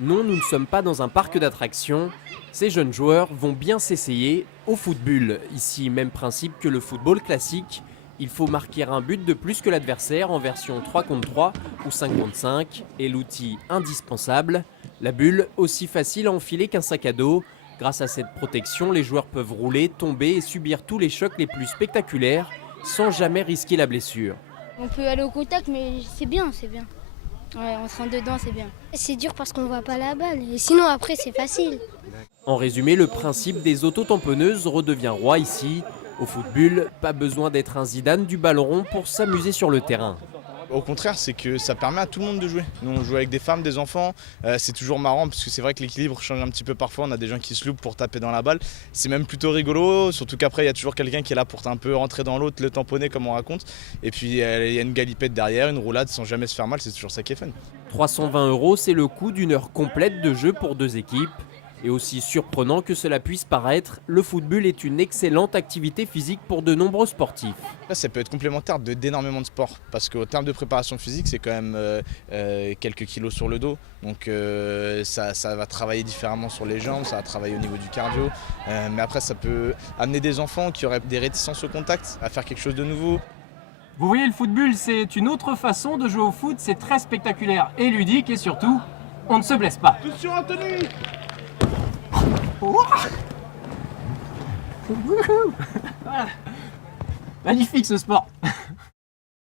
Non, nous ne sommes pas dans un parc d'attractions. Ces jeunes joueurs vont bien s'essayer au football. Ici, même principe que le football classique. Il faut marquer un but de plus que l'adversaire en version 3 contre 3 ou 5 contre 5 et l'outil indispensable, la bulle, aussi facile à enfiler qu'un sac à dos. Grâce à cette protection, les joueurs peuvent rouler, tomber et subir tous les chocs les plus spectaculaires sans jamais risquer la blessure. On peut aller au contact, mais c'est bien, c'est bien. Ouais, on se rentre dedans, c'est bien. C'est dur parce qu'on voit pas la balle. Et sinon, après, c'est facile. En résumé, le principe des autotamponneuses redevient roi ici. Au football, pas besoin d'être un Zidane du ballon rond pour s'amuser sur le terrain. Au contraire, c'est que ça permet à tout le monde de jouer. Nous, on joue avec des femmes, des enfants. C'est toujours marrant parce que c'est vrai que l'équilibre change un petit peu parfois. On a des gens qui se loupent pour taper dans la balle. C'est même plutôt rigolo, surtout qu'après, il y a toujours quelqu'un qui est là pour un peu rentrer dans l'autre, le tamponner comme on raconte. Et puis, il y a une galipette derrière, une roulade sans jamais se faire mal. C'est toujours ça qui est fun. 320 €, c'est le coût d'une heure complète de jeu pour deux équipes. Et aussi surprenant que cela puisse paraître, le football est une excellente activité physique pour de nombreux sportifs. Là, ça peut être complémentaire d'énormément de sports parce qu'au terme de préparation physique, c'est quand même quelques kilos sur le dos. Donc ça va travailler différemment sur les jambes, ça va travailler au niveau du cardio. Mais après, ça peut amener des enfants qui auraient des réticences au contact à faire quelque chose de nouveau. Vous voyez, le football, c'est une autre façon de jouer au foot, c'est très spectaculaire et ludique et surtout, on ne se blesse pas. Attention Anthony! Voilà. Magnifique ce sport.